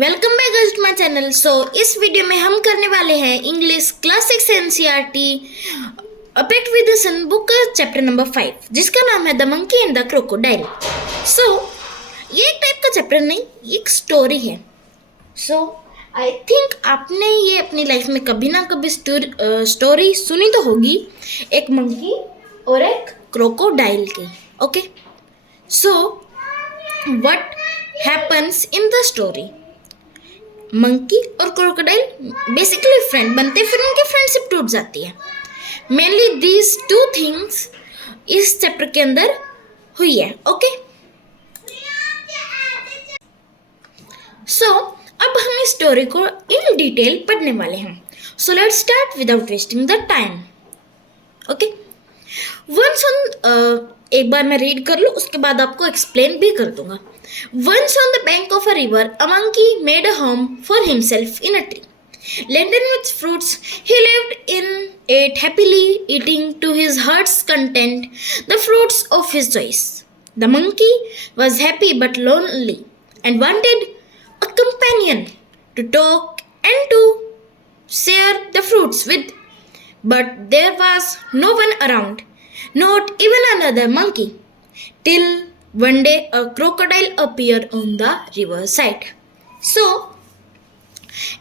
Welcome back guys to my channel. इस video में हम करने वाले हैं English class 6 NCERT a pact with the sun book का चैप्टर नंबर 5 जिसका नाम है the monkey and the crocodile. ये एक टाइप का चैप्टर नहीं, एक स्टोरी है। आई थिंक आपने ये अपनी लाइफ में कभी ना कभी स्टोरी सुनी तो होगी, एक मंकी और एक क्रोकोडाइल की। Okay, what happens in the story? Monkey और क्रोकोडाइल बेसिकली फ्रेंड बनते, फिर उनकी फ्रेंडशिप टूट जाती है। मेनली दीज टू थिंग्स इस चैप्टर के अंदर हुई है। ओके, अब हम इस स्टोरी को इन डिटेल पढ़ने वाले हैं। Let's start without wasting the time. Okay, once on एक बार मैं रीड कर लूँ, उसके बाद आपको एक्सप्लेन भी कर दूंगा। Once on the bank of a river, a monkey made a home for himself in a tree. Laden with fruits, he lived in it happily, eating to his heart's content the fruits of his choice. The monkey was happy but lonely and wanted a companion to talk and to share the fruits with. But there was no one around, not even another monkey, till one day a crocodile appeared on the river side.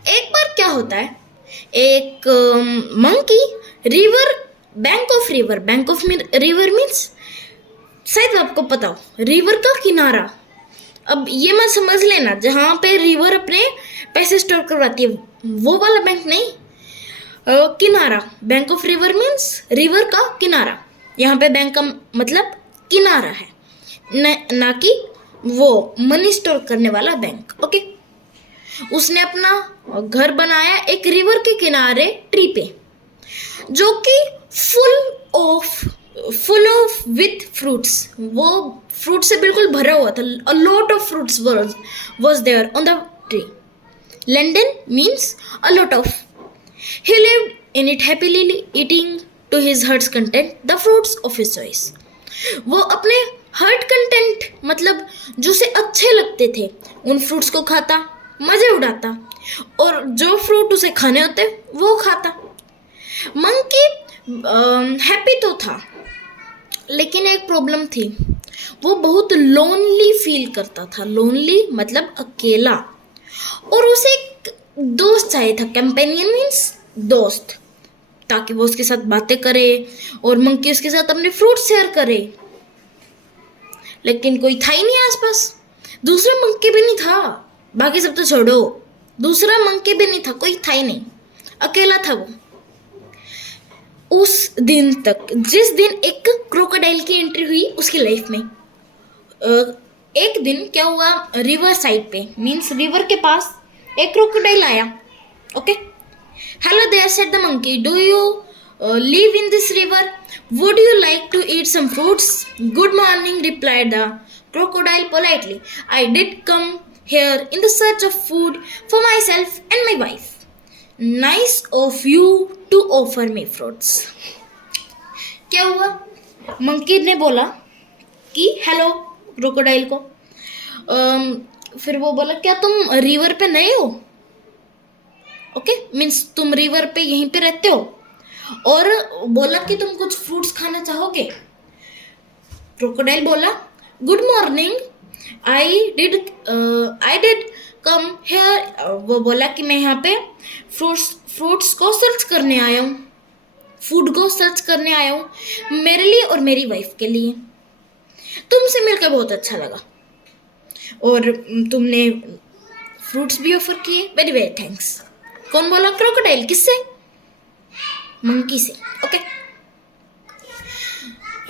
एक बार क्या होता है, एक monkey bank of river means शायद आपको पता हो, river का किनारा। अब ये मत समझ लेना जहाँ पे रिवर अपने पैसे स्टोर करवाती है वो वाला बैंक नहीं, किनारा। Bank of river means river का किनारा। यहाँ पे बैंक का मतलब किनारा है, ना कि वो मनी स्टोर करने वाला बैंक। ओके, उसने अपना घर बनाया एक रिवर के किनारे ट्री पे, जो कि फुल ऑफ विथ फ्रूट्स। वो फ्रूट से बिल्कुल भरा हुआ था। A lot of fruits was there on the tree. Laden means a lot of. He lived in it happily, eating to his hearts content the fruits of his choice. वो अपने heart content मतलब जो उसे अच्छे लगते थे उन fruits को खाता, मजे उड़ाता, और जो फ्रूट उसे खाने होते वो खाता। मंकी हैप्पी तो था, लेकिन एक प्रॉब्लम थी, वो बहुत लोनली फील करता था। लोनली मतलब अकेला, और उसे एक दोस्त चाहिए था। कंपेनियन मीन्स दोस्त, ताकि वो उसके साथ बातें करे और मंकी उसके साथ अपने फ्रूट शेयर करे। लेकिन कोई था ही नहीं आसपास। दूसरा मंकी भी नहीं था, बाकी सब तो छोड़ो, दूसरा मंकी भी नहीं था, कोई था ही नहीं, अकेला था वो। उस दिन तक, जिस दिन एक क्रोकोडाइल की एंट्री हुई उसकी लाइफ में। एक दिन क्या हुआ, रिवर साइड पे मीन्स रिवर के पास एक क्रोकोडाइल आया। Okay, hello there said the monkey, do you live in this river? Would you like to eat some fruits? Good morning, replied the crocodile politely. I did come here in the search of food for myself and my wife. Nice of you to offer me fruits. क्या हुआ, monkey ने बोला कि hello crocodile को। फिर वो बोला क्या तुम रिवर पे नए हो? ओके, मीन्स तुम रिवर पे यहीं पे रहते हो, और बोला कि तुम कुछ फ्रूट्स खाना चाहोगे। क्रोकोडाइल बोला good morning, I did come here. वो बोला कि मैं यहाँ पे फ्रूट्स को सर्च करने आया हूँ, फूड को सर्च करने आया हूँ मेरे लिए और मेरी वाइफ के लिए। तुमसे मिलकर बहुत अच्छा लगा, और तुमने फ्रूट्स भी ऑफर किए, वेरी वेरी थैंक्स। कौन बोला? क्रोकोडाइल। किससे? मंकी से। ओके,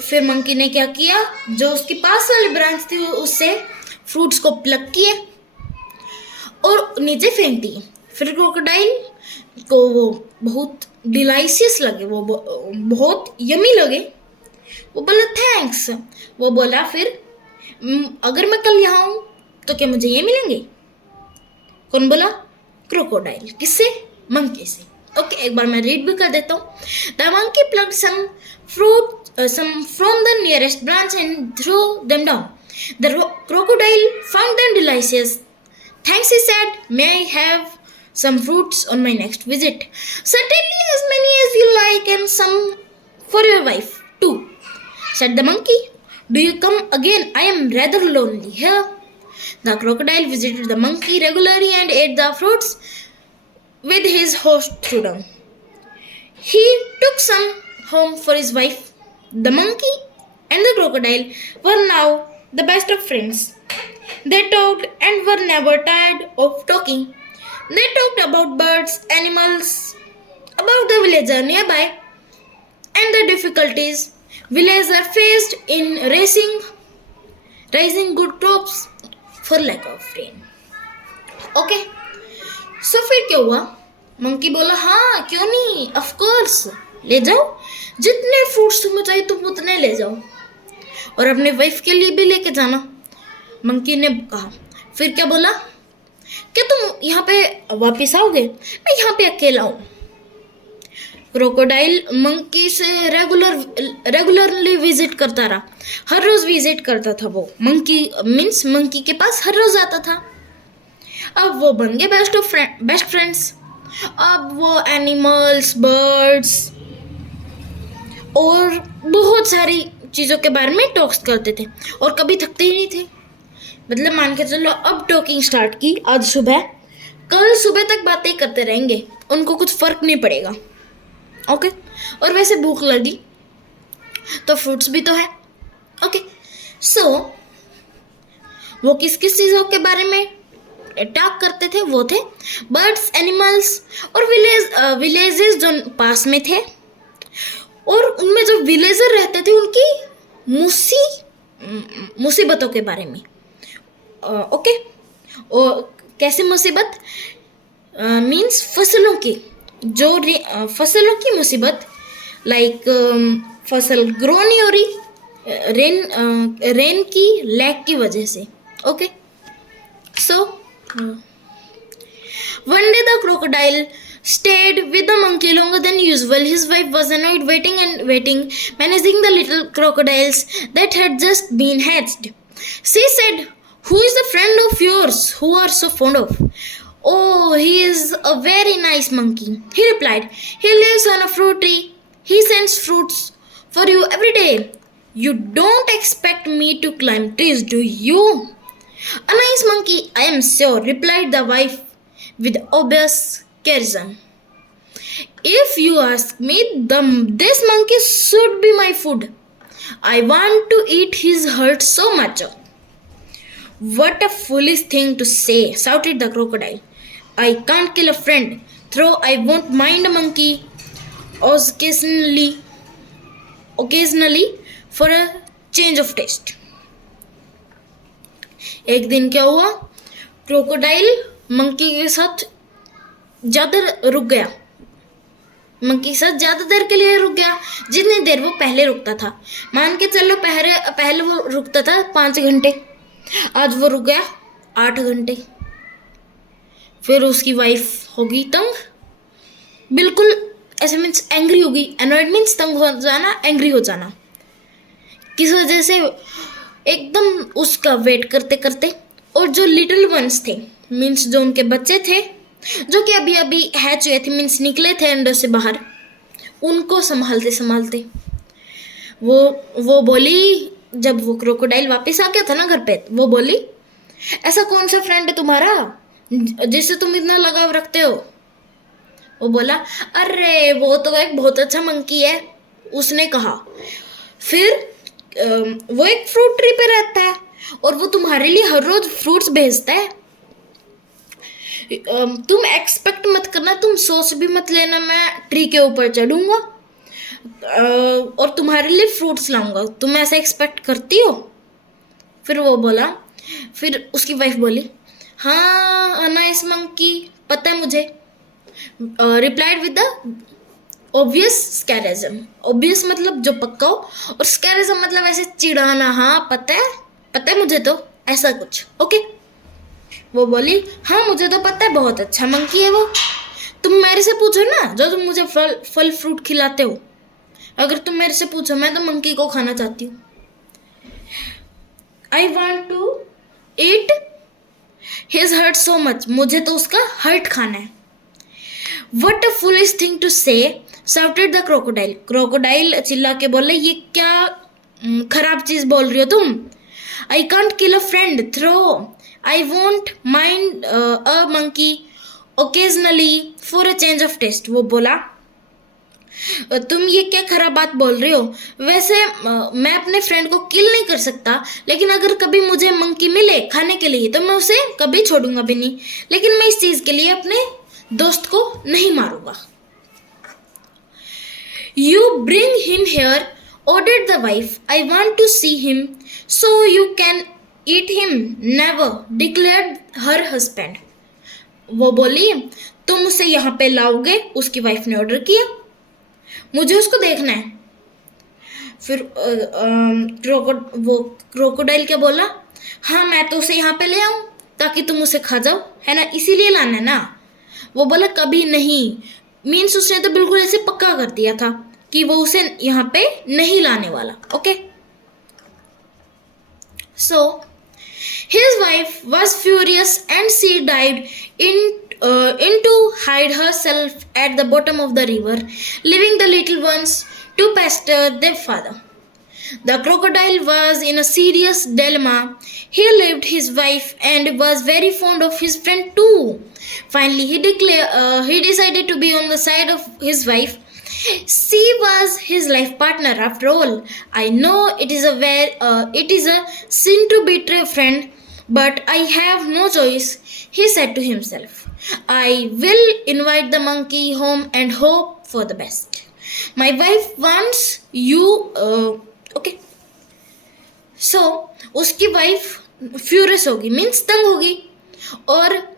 फिर मंकी ने क्या किया, जो उसके पास वाली ब्रांच थी उससे फ्रूट्स को प्लक किए और नीचे फेंक दिए। फिर क्रोकोडाइल को वो बहुत डिलाइशियस लगे, वो बहुत यमी लगे। वो बोला थैंक्स। वो बोला फिर अगर मैं कल यहाँ हूँ तो क्या मुझे ये मिलेंगे? कौन बोला? क्रोकोडाइल। किससे? मंकी से। ओके, एक बार मैं रीड भी कर देता हूँ। The monkey plucked some from the nearest branch and threw them down. The crocodile found them delicious. Thanks, he said. May I have some fruits on my next visit? Certainly, as many as you like, and some for your wife, too, said the monkey. Do you come again? I am rather lonely here. The crocodile visited the monkey regularly and ate the fruits with his host Trudon. He took some home for his wife. The monkey and the crocodile were now the best of friends. They talked and were never tired of talking. They talked about birds, animals, about the villager nearby, and the difficulties villagers faced in raising good crops for lack of rain. Okay, so फिर क्या हुआ? Monkey बोला हाँ क्यों नहीं, of course ले जाओ, जितने फ्रूट्स तुम्हें चाहिए तुम उतने ले जाओ, और अपने वाइफ के लिए भी लेके जाना। मंकी ने कहा। फिर क्या बोला? क्या तुम यहाँ पे वापस आओगे? मैं यहाँ पे अकेला हूँ। क्रोकोडाइल मंकी से रेगुलरली विजिट करता रहा, हर रोज विजिट करता था वो। मंकी के पास हर रोज आता था। अब वो बन गए बेस्ट फ्रेंड्स। अब वो एनिमल्स, बर्ड्स और बहुत सारी चीज़ों के बारे में टॉक्स करते थे और कभी थकते ही नहीं थे। मतलब मान के चलो, अब टॉकिंग स्टार्ट की आज सुबह, कल सुबह तक बातें करते रहेंगे, उनको कुछ फर्क नहीं पड़ेगा। ओके, और वैसे भूख लगी तो फ्रूट्स भी तो है। ओके, सो वो किस किस चीज़ों के बारे में टॉक करते थे? वो थे बर्ड्स, एनिमल्स और विलेजेस जो पास में थे, और उनमें जो विलेजर रहते थे उनकी मुसीबतों के बारे में। ओके, और कैसे मुसीबत? मीन्स फसलों की, जो फसलों की मुसीबत, लाइक फसल ग्रो नहीं हो रही रेन की लैक की वजह से। Okay, so one day the crocodile stayed with the monkey longer than usual. His wife was annoyed, waiting, managing the little crocodiles that had just been hatched. She said, "Who is the friend of yours who are so fond of?" "Oh, he is a very nice monkey," he replied. "He lives on a fruit tree. He sends fruits for you every day." "You don't expect me to climb trees, do you?" "A nice monkey, I am sure," replied the wife with obvious sarcasm. "If you ask me, this monkey should be my food. I want to eat his heart so much." "What a foolish thing to say," shouted the crocodile. "I can't kill a friend, though I won't mind a monkey occasionally for a change of taste." एक दिन क्या हुआ? Crocodile monkey के साथ ज़्यादा रुक गया। Monkey के साथ ज़्यादा देर के लिए रुक गया, जितनी देर वो पहले रुकता था। मान के चलो पहले वो रुकता था 5 घंटे, आज वो रुक गया 8 घंटे। फिर उसकी वाइफ होगी तंग, बिल्कुल ऐसे मीन्स एंग्री होगी। एनॉयड मीन्स तंग हो जाना, एंग्री हो जाना। किस वजह से? एकदम उसका वेट करते करते। और जो लिटिल वंस थे, मीन्स जो उनके बच्चे थे, जो कि अभी अभी हैच हुए थे, मीन्स निकले थे अंडे से बाहर, उनको संभालते संभालते वो बोली, जब वो क्रोकोडाइल वापस आ गया था ना घर पे, वो बोली, "ऐसा कौन सा फ्रेंड है तुम्हारा जिससे तुम इतना लगाव रखते हो?" वो बोला, "अरे वो तो एक बहुत अच्छा मंकी है," उसने कहा। फिर वो एक फ्रूट ट्री पे रहता है और वो तुम्हारे लिए हर रोज फ्रूट्स भेजता है। तुम एक्सपेक्ट मत करना, तुम सोच भी मत लेना मैं ट्री के ऊपर चढ़ूंगा और तुम्हारे लिए फ्रूट्स लाऊंगा, तुम ऐसा एक्सपेक्ट करती हो? फिर वो बोला, फिर उसकी वाइफ बोली, "हाँ नाइस मंकी, पता है मुझे," replied with the obvious sarcasm. Obvious मतलब जो पक्का हो, और स्कैरिज्म मतलब ऐसे चिढ़ाना। हाँ पता है मुझे तो, ऐसा कुछ। ओके, वो बोली, "हाँ मुझे तो पता है, बहुत अच्छा मंकी है वो। तुम मेरे से पूछो ना, जो तुम मुझे फल फ्रूट खिलाते हो। अगर तुम मेरे से पूछो, मैं तो मंकी को खाना चाहती हूँ। I want to eat His hurt so much. मुझे तो उसका हर्ट खाना है. What a foolish thing to say, shouted the crocodile. Crocodile चिल्ला के बोले, ये क्या खराब चीज बोल रही हो तुम? I can't kill a friend. Throw. I won't mind a monkey occasionally for a change of taste. वो बोला, तुम ये क्या खराब बात बोल रहे हो? वैसे मैं अपने फ्रेंड को किल नहीं कर सकता, लेकिन अगर कभी मुझे मंकी मिले खाने के लिए तो मैं उसे कभी छोड़ूंगा भी नहीं. लेकिन मैं इस चीज के लिए अपने दोस्त को नहीं मारूंगा. You bring him here, ordered the wife. I want to see him so you can eat him. Never, declared her husband. वो बोली, तुम उसे यहाँ पे लाओगे? उसकी वाइफ ने ऑर्डर किया. मुझे उसको देखना है. फिर वो क्रोकोडाइल क्या बोला, हाँ मैं तो उसे यहाँ पे ले आऊं ताकि तुम उसे खा जाओ, है ना, इसीलिए लाना है ना. वो बोला, कभी नहीं. मीन्स उसने तो बिल्कुल ऐसे पक्का कर दिया था कि वो उसे यहाँ पे नहीं लाने वाला. Okay. So his wife was furious and she dived in to hide herself at the bottom of the river, leaving the little ones to pasture their father. The crocodile was in a serious dilemma. He loved his wife and was very fond of his friend too. Finally, he decided to be on the side of his wife. She was his life partner after all. I know it is a sin to betray a friend, but I have no choice, he said to himself. I will invite the monkey home and hope for the best. My wife wants you. Okay. So, उसकी wife furious होगी, means तंग होगी, और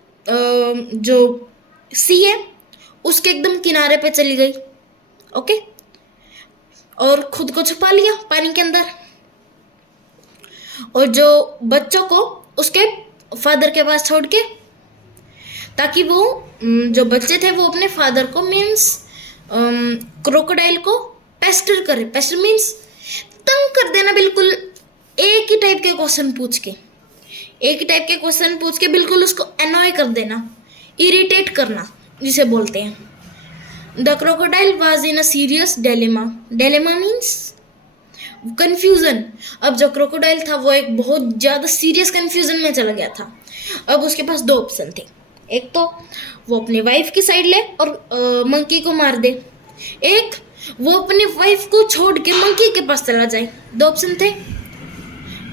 जो सी है उसके एकदम किनारे पे चली गई. ओके. और खुद को छुपा लिया पानी के अंदर, और जो बच्चों को उसके फादर के पास छोड़ के, ताकि वो जो बच्चे थे वो अपने फादर को, मीन्स क्रोकोडाइल को पेस्टर करे. पेस्टर मीन्स तंग कर देना, बिल्कुल एक ही टाइप के क्वेश्चन पूछ के बिल्कुल उसको अनॉय कर देना, इरिटेट करना जिसे बोलते हैं. The crocodile was in a serious dilemma. Dilemma means confusion. अब जो क्रोकोडाइल था वो एक बहुत ज़्यादा सीरियस कंफ्यूजन में चला गया था. अब उसके पास दो ऑप्शन थे. एक तो वो अपनी वाइफ की साइड ले और मंकी को मार दे, एक वो अपनी वाइफ को छोड़ के मंकी के पास चला जाए. दो ऑप्शन थे.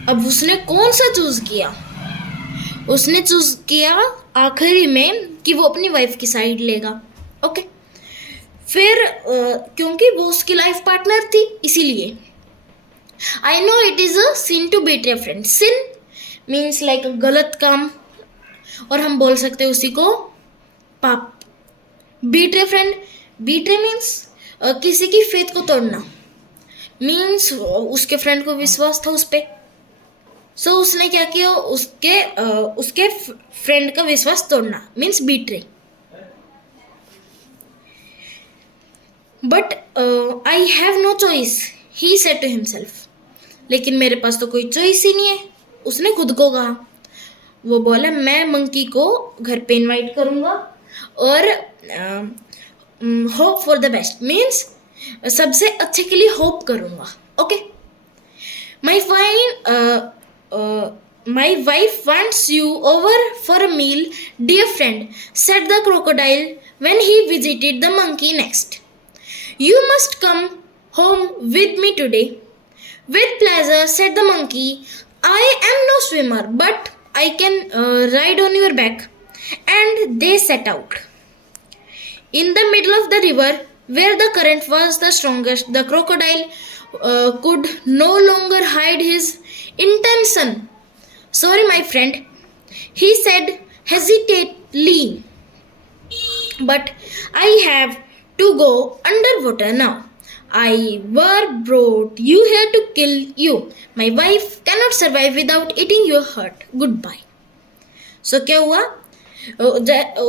अब उसने कौन सा चूज किया? उसने चूज किया आखिरी में कि वो अपनी वाइफ की साइड लेगा. ओके. फिर क्योंकि वो उसकी लाइफ पार्टनर थी, इसीलिए. I know it is a sin to betray friend. Sin means like गलत काम, और हम बोल सकते हैं उसी को पाप. बीट्रे फ्रेंड, बीट्रे मीन्स किसी की फेथ को तोड़ना, मीन्स उसके फ्रेंड को विश्वास था उस पे, सो उसने क्या किया, उसके फ्रेंड का विश्वास तोड़ना, means betray. But I have no choice, he said to himself. लेकिन मेरे पास तो कोई चॉइस ही नहीं है, उसने खुद को कहा. वो बोला, मैं मंकी को घर पे इनवाइट करूंगा और hope for the best, means सबसे अच्छे के लिए होप करूंगा. Okay. My wife wants you over for a meal dear friend, said the crocodile when he visited the monkey next. You must come home with me today. With pleasure, said the monkey. I am no swimmer, but I can ride on your back. And they set out. In the middle of the river, where the current was the strongest, the crocodile could no longer hide his intention. Sorry, my friend, he said hesitantly, but I have to go underwater now. I were brought you here to kill you. My wife cannot survive without eating your heart. Goodbye. So क्या हुआ?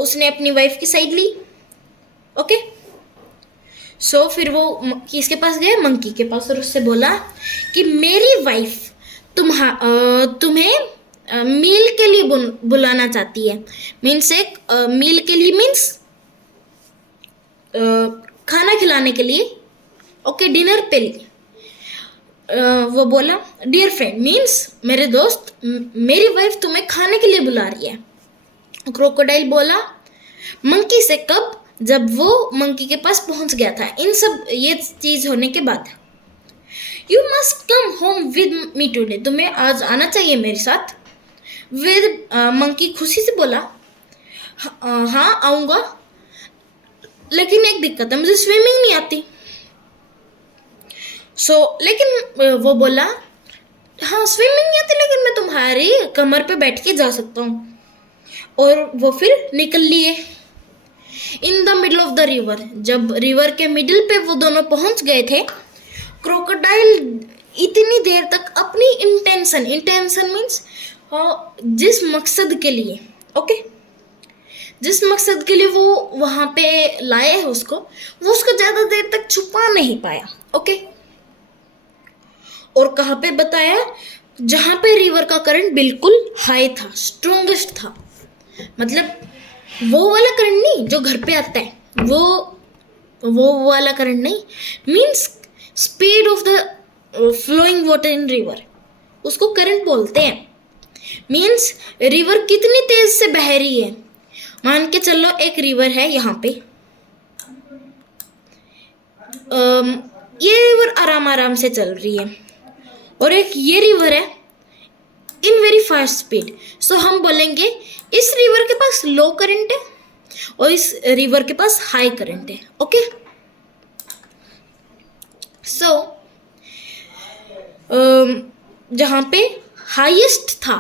उसने अपनी wife की side ली. Okay. So फिर वो किसके पास गए? Monkey के पास, और उससे बोला कि मेरी वाइफ तुम्हें मील के लिए बुलाना चाहती है। मीन्स एक मील के लिए मीन्स खाना खिलाने के लिए, ओके, डिनर पे लिए। वो बोला डियर फ्रेंड मीन्स मेरे दोस्त, मेरी वाइफ तुम्हें खाने के लिए बुला रही है। क्रोकोडाइल बोला मंकी से, कब? जब वो मंकी के पास पहुंच गया था इन सब ये चीज होने के बाद। You must come home with me today, तुम्हें आज आना चाहिए मेरे साथ। विद मंकी खुशी से बोला हाँ आऊँगा, लेकिन एक दिक्कत है, मुझे स्विमिंग नहीं आती। लेकिन वो बोला हाँ स्विमिंग नहीं आती, लेकिन मैं तुम्हारी कमर पे बैठ के जा सकता हूँ। और वो फिर निकल लिए। In the middle of the river, जब रिवर के मिडिल पे वो दोनों पहुंच गए थे, क्रोकोडाइल इतनी देर तक अपनी इंटेंशन मीन्स जिस मकसद के लिए, ओके, जिस मकसद के लिए वो वहां पे लाए हैं उसको, वो उसको ज्यादा देर तक छुपा नहीं पाया, ओके। और कहाँ पे बताया? जहां पे रिवर का करंट बिल्कुल हाई था, स्ट्रोंगेस्ट था। मतलब वो वाला करंट नहीं जो घर पे आता है, वो वाला करंट नहीं, means speed of the flowing water in river, उसको करंट बोलते हैं। मीन्स रिवर कितनी तेज से बह रही है। मान के चलो एक रिवर है यहाँ पे, ये रिवर आराम आराम से चल रही है, और एक ये रिवर है इन वेरी फास्ट स्पीड। सो हम बोलेंगे इस रिवर के पास लो करंट है और इस रिवर के पास हाई करंट है, ओके। सो जहाँ पे हाईएस्ट था,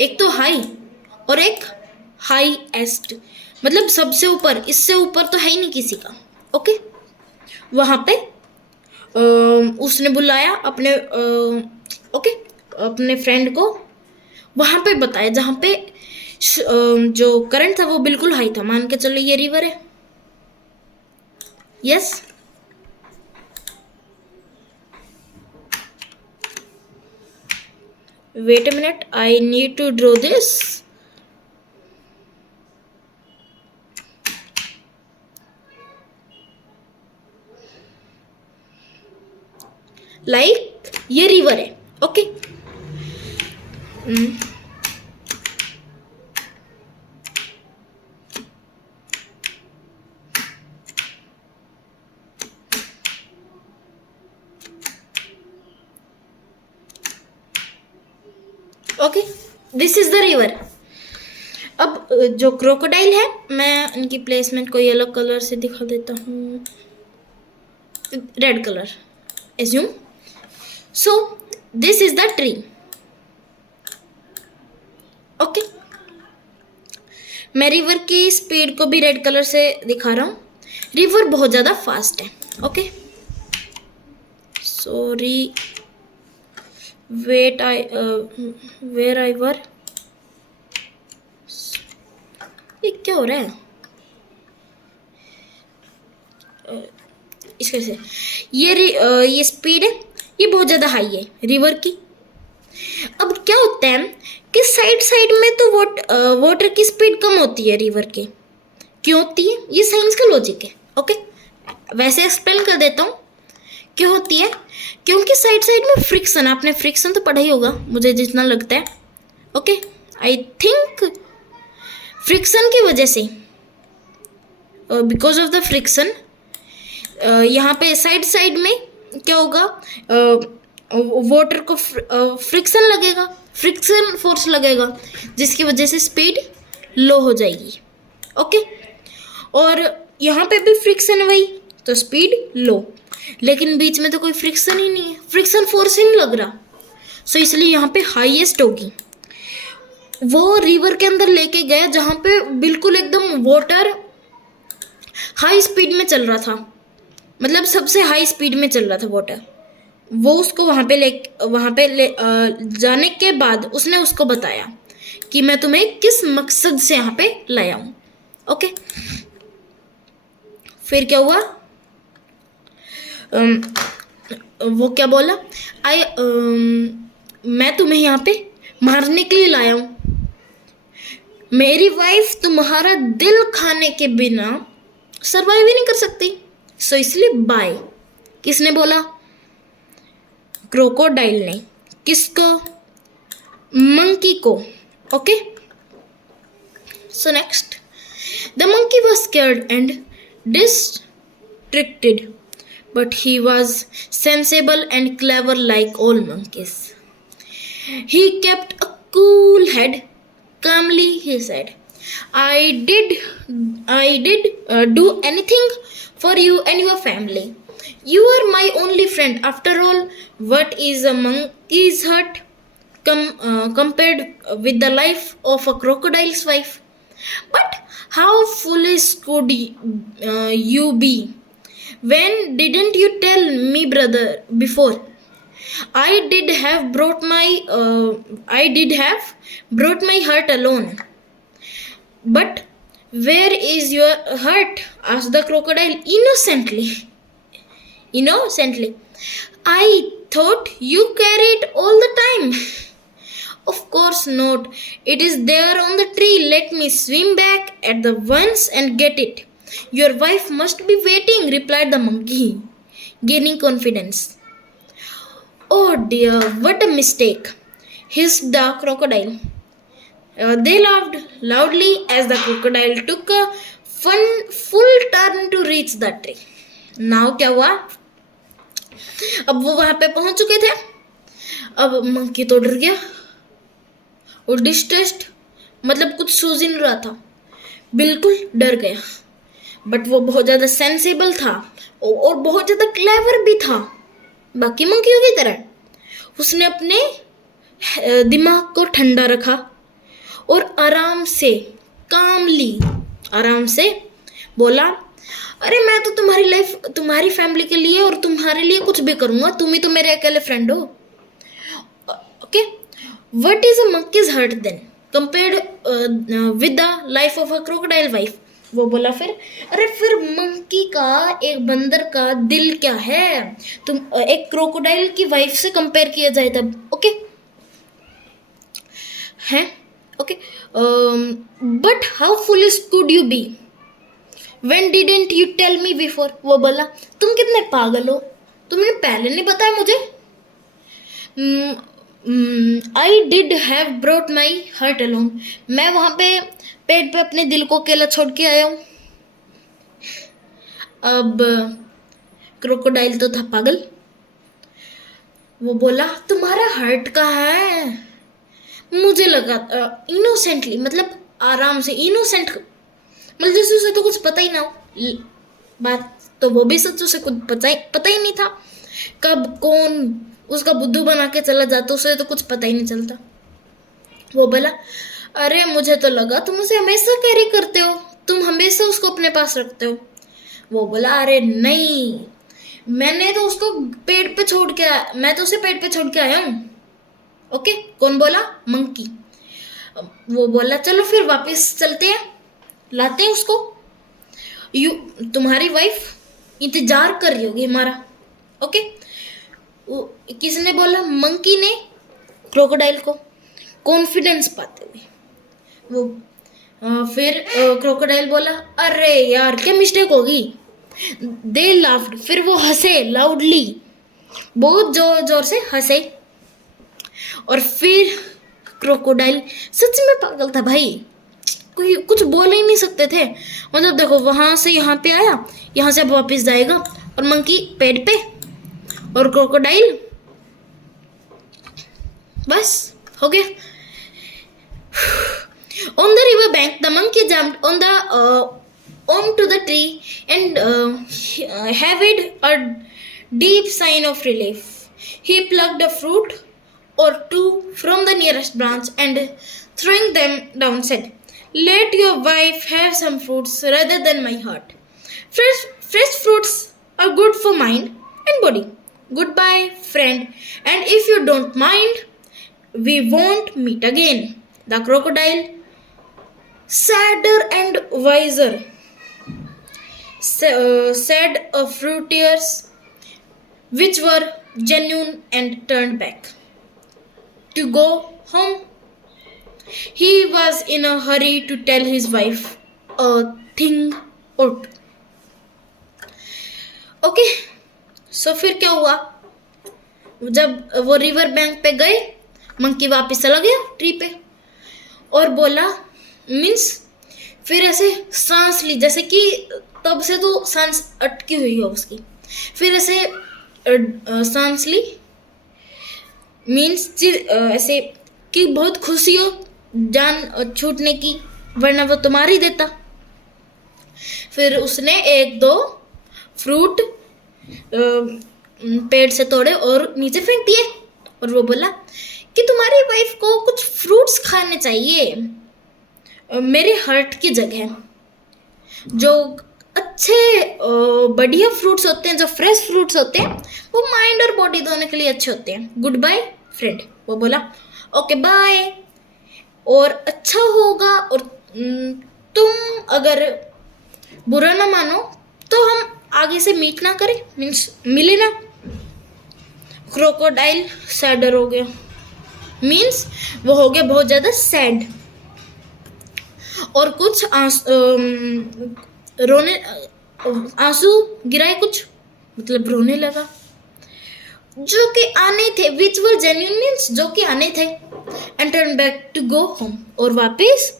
एक तो हाई और एक हाईएस्ट, मतलब सबसे ऊपर, इससे ऊपर तो है ही नहीं किसी का, ओके। वहाँ पे उसने बुलाया अपने ओके अपने फ्रेंड को, वहाँ पे बताया जहाँ पे जो करंट था वो बिल्कुल हाई था। मान के चलो ये रिवर है, yes. Wait a minute, I need to draw this. Like ये रिवर है, okay. Okay, this is the river. अब जो क्रोकोडाइल है, मैं इनकी प्लेसमेंट को येलो कलर से दिखा देता हूँ, red colour assume. So this is the tree, okay. मैं रिवर की स्पीड को भी रेड कलर से दिखा रहा हूँ। रिवर बहुत ज़्यादा फास्ट है, okay. Sorry, wait, where I were, ये क्या हो रहा है? इसके से ये स्पीड है, ये बहुत ज़्यादा हाई है रिवर की। अब क्या होता है कि साइड साइड में तो वाटर की स्पीड कम होती है रिवर के। क्यों होती है? ये साइंस का लॉजिक है, ओके। वैसे एक्सप्लेन कर देता हूँ क्यों होती है। क्योंकि साइड साइड में फ्रिक्शन, आपने फ्रिक्शन तो पढ़ा ही होगा मुझे जितना लगता है, ओके। आई थिंक फ्रिक्शन की वजह से, बिकॉज ऑफ द फ्रिक्शन, यहाँ पे साइड साइड में क्या होगा, वाटर को फ्रिक्शन लगेगा, फ्रिक्शन फोर्स लगेगा, जिसकी वजह से स्पीड लो हो जाएगी, ओके। और यहाँ पे भी फ्रिक्शन वही, तो स्पीड लो, लेकिन बीच में तो कोई फ्रिक्शन ही नहीं है, फ्रिक्शन फोर्स ही नहीं लग रहा। सो इसलिए यहाँ पे हाईएस्ट होगी। वो रिवर के अंदर लेके गया जहाँ पे बिल्कुल एकदम वाटर हाई स्पीड में चल रहा था, मतलब सबसे हाई स्पीड में चल रहा था वाटर। वो उसको वहाँ पे जाने के बाद उसने उसको बताया कि मैं तुम्हें किस मकसद से यहाँ पे लाया हूँ, ओके। फिर क्या हुआ, वो क्या बोला, मैं तुम्हें यहाँ पे मारने के लिए लाया हूं। मेरी वाइफ तुम्हारा दिल खाने के बिना सरवाइव ही नहीं कर सकती, सो इसलिए बाय। किसने बोला? क्रोकोडाइल ने। किसको? मंकी को। Okay, so next, the monkey was scared and distracted, but he was sensible and clever like all monkeys. He kept a cool head. Calmly he said, I did do anything for you and your family. You are my only friend. After all, what is a monkey's heart compared with the life of a crocodile's wife? But how foolish could you be? When didn't you tell me, brother, before? I did have brought my heart alone. But where is your heart? Asked the crocodile innocently. Innocently. I thought you carried all the time. Of course not. It is there on the tree. Let me swim back at the once and get it. Your wife must be waiting, replied the monkey, gaining confidence. Oh dear, what a mistake, hissed the crocodile. They laughed loudly as the crocodile took a full turn to reach the tree. Now क्या हुआ? अब वो वहां पे पहुंच चुके थे। अब मंकी तो डर गया और डिस्ट्रेस्ड, मतलब कुछ सूझ ही नहीं रहा था, बिल्कुल डर गया। बट वो बहुत ज़्यादा सेंसिबल था और बहुत ज़्यादा क्लेवर भी था, बाकी मंकियों की तरह। उसने अपने दिमाग को ठंडा रखा और आराम से, आराम से बोला, अरे मैं तो तुम्हारी लाइफ, तुम्हारी फैमिली के लिए और तुम्हारे लिए कुछ भी करूँगा, तुम ही तो मेरे अकेले फ्रेंड हो। Okay, what is a monkey's heart then compared with the life of a crocodile wife? वो बोला फिर, अरे फिर मंकी का, एक बंदर का दिल क्या है, तुम एक क्रोकोडाइल की वाइफ से कंपेयर किया जाए तब। ओके है, okay, but how foolish could you be when didn't you tell me before? वो बोला, तुम कितने पागल हो, तुमने पहले नहीं बताया मुझे। I did have brought my heart alone, मैं वहां पे पेड़ पे अपने दिल को अकेला छोड़ के आया हूं। अब क्रोकोडाइल तो था पागल, वो बोला, तुम्हारा हार्ट कहाँ है? मुझे लगा इनोसेंटली, मतलब आराम से, इनोसेंट मतलब जैसे उसे तो कुछ पता ही ना हो। बात तो वो भी सच, उसे कुछ पता ही नहीं था, कब कौन उसका बुद्धू बना के चला जाता, उसे तो कुछ पता ही नहीं चलता। वो बोला, अरे मुझे तो लगा तुम उसे हमेशा कैरी करते हो, तुम हमेशा उसको अपने पास रखते हो। वो बोला, अरे नहीं, मैंने तो उसको पेड़ पे छोड़ के आया, मैं तो उसे पेड़ पे छोड़ के आया हूँ। ओके, कौन बोला? मंकी। वो बोला, चलो फिर वापस चलते हैं, लाते हैं उसको, तुम्हारी वाइफ इंतजार कर रही होगी हमारा। ओके, किसने बोला? मंकी ने क्रोकोडाइल को, कॉन्फिडेंस पाते हुए। वो फिर क्रोकोडाइल बोला, अरे यार क्या मिस्टेक होगी। दे लाफ्ड, फिर वो हंसे लाउडली, बहुत जोर जोर से हंसे। और फिर क्रोकोडाइल सच में पागल था भाई, कोई कुछ बोल ही नहीं सकते थे। मतलब देखो, वहां से यहाँ पे आया, यहाँ से अब वापस जाएगा, और मंकी पेड़ पे और क्रोकोडाइल, बस हो गया। On the river bank, the monkey jumped onto the tree and heaved a deep sigh of relief. He plucked a fruit or two from the nearest branch and, throwing them down, said, "Let your wife have some fruits rather than my heart. Fresh fruits are good for mind and body. Goodbye, friend, and if you don't mind, we won't meet again." The crocodile, sadder and wiser, said a few tears, which were genuine, and turned back to go home He was in a hurry to tell his wife a thing or two. Okay, so फिर क्या हुआ? जब वो river bank पे गए, monkey वापस चला गया ट्री पे और बोला, मीन्स फिर ऐसे सांस ली, जैसे कि तब से तो सांस अटकी हुई हो उसकी, फिर ऐसे सांस ली, मीन्स ऐसे कि बहुत खुशी हो जान छूटने की, वरना वो तो मार ही देता। फिर उसने एक दो फ्रूट पेड़ से तोड़े और नीचे फेंक दिए, और वो बोला कि तुम्हारी वाइफ को कुछ फ्रूट्स खाने चाहिए मेरे हार्ट की जगह, जो अच्छे बढ़िया फ्रूट्स होते हैं, जो फ्रेश फ्रूट्स होते हैं, वो माइंड और बॉडी दोनों के लिए अच्छे होते हैं। Good bye friend. वो बोला ओके बाय, और अच्छा होगा, और तुम अगर बुरा ना मानो तो हम आगे से मीट ना करें, मीन्स मिले ना। क्रोकोडाइल सैडर हो गया, मीन्स वो हो गया बहुत ज़्यादा सैड, और कुछ रोने आंसू गिराए, कुछ मतलब रोने लगा, जो कि आने थे, विच वर जेन्यून, मीन्स जो कि आने थे, and turn back to go home, और वापस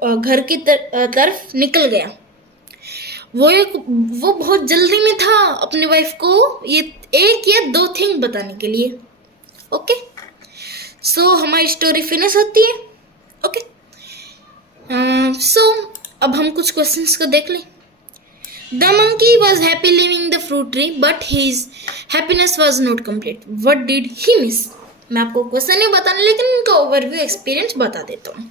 घर की तरफ निकल गया। वो बहुत जल्दी में था अपनी वाइफ को ये एक या दो थिंग बताने के लिए। ओके, सो हमारी स्टोरी फिनिश होती है। ओके, सो अब हम कुछ क्वेश्चंस को देख लें। The monkey was happy living the fruit tree, but his happiness was not complete. What did he miss? मैं आपको क्वेश्चन नहीं बताने, लेकिन उनका ओवरव्यू एक्सपीरियंस बता देता हूँ।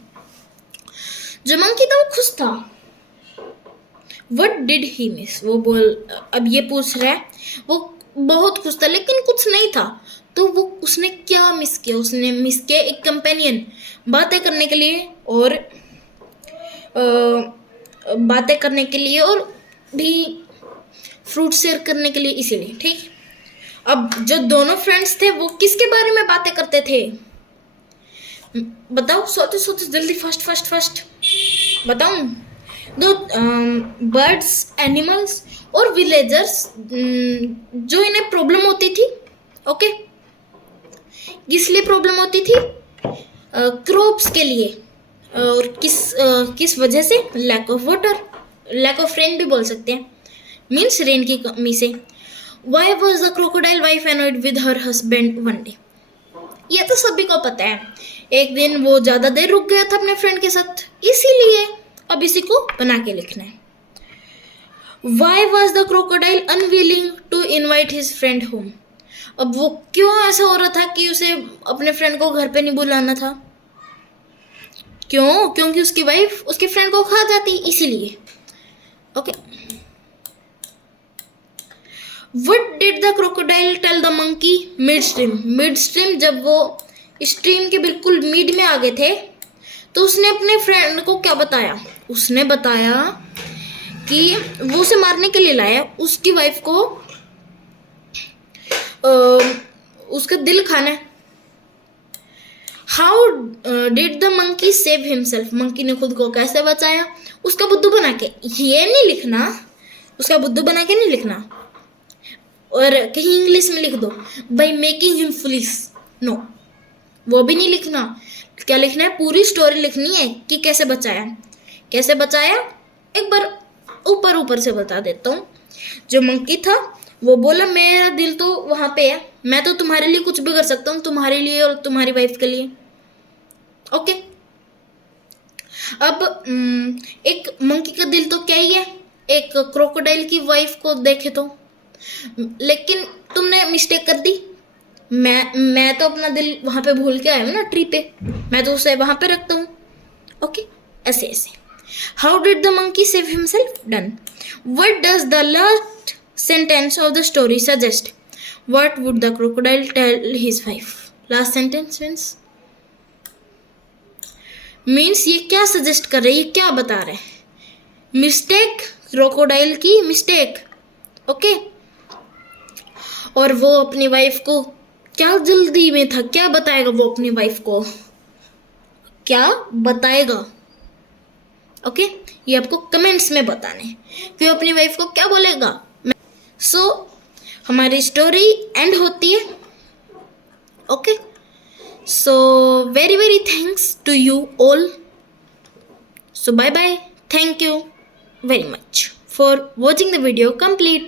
जो मंकी था वो खुश था। What did he miss? वो अब ये पूछ रहा है, वो बहुत खुश था लेकिन कुछ नहीं था, तो वो उसने क्या मिस किया? उसने मिस किया एक कंपेनियन, बातें करने के लिए, और बातें करने के लिए, और भी फ्रूट शेयर करने के लिए, इसीलिए। ठीक, अब जो दोनों फ्रेंड्स थे वो किसके बारे में बातें करते थे? बताओ, सोचो सोचो जल्दी, फर्स्ट बताऊं? दो बर्ड्स, एनिमल्स और विलेजर्स, जो इन्हें प्रॉब्लम होती थी। ओके, किस लिए प्रॉब्लम होती थी? क्रॉप्स के लिए, और किस वजह से? Lack of water, lack of rain भी बोल सकते हैं, मीन्स रेन की कमी से। Why was the crocodile wife annoyed with her husband one day? ये तो सभी को पता है, एक दिन वो ज़्यादा देर रुक गया था अपने फ्रेंड के साथ, इसीलिए अब इसी को बना के लिखना है। Why was the crocodile unwilling to invite his friend home? अब वो क्यों ऐसा हो रहा था कि उसे अपने फ्रेंड को घर पे नहीं बुलाना था? क्यों? क्योंकि उसकी वाइफ उसके फ्रेंड को खा जाती, इसीलिए। Okay, what did the crocodile tell the monkey mid stream? Mid stream, जब वो स्ट्रीम के बिल्कुल मिड में आ गए थे, तो उसने अपने फ्रेंड को क्या बताया? उसने बताया कि वो उसे मारने के लिए लाया, उसकी वाइफ को उसका दिल खाना है। How did the monkey save himself? Monkey ने खुद को कैसे बचाया? उसका बुद्धू बना के। ये नहीं लिखना, उसका बुद्धू बना के नहीं लिखना, और कहीं इंग्लिश में लिख दो by making him foolish, no, वो भी नहीं लिखना। क्या लिखना है? पूरी स्टोरी लिखनी है कि कैसे बचाया। कैसे बचाया एक बार ऊपर से बता देता हूँ। जो मंकी था वो बोला मेरा दिल तो वहाँ पे है, मैं तो तुम्हारे लिए कुछ भी कर सकता हूँ, तुम्हारे लिए और तुम्हारी वाइफ के लिए। ओके, अब एक मंकी का दिल तो क्या ही है, एक क्रोकोडाइल की वाइफ को देखे तो, लेकिन तुमने मिस्टेक कर दी। मैं तो अपना दिल वहाँ पे भूल के आया हूँ ना ट्री पे, मैं तो उसे वहाँ पे रखता हूँ। ओके, ऐसे ऐसे। How did the monkey save himself? Done. What does the last sentence of the story suggest? What would the crocodile tell his wife? Last sentence means ये क्या सजेस्ट कर रहे हैं, ये क्या बता रहे हैं? मिस्टेक, क्रोकोडाइल की मिस्टेक। ओके, और वो अपनी वाइफ को क्या जल्दी में था, क्या बताएगा वो अपनी वाइफ को? क्या बताएगा। ओके, ये आपको कमेंट्स में बताने हैं कि वो अपनी वाइफ को क्या बोलेगा। सो हमारी स्टोरी एंड होती है। Okay, so very very thanks to you all. So bye bye, thank you very much for watching the video complete.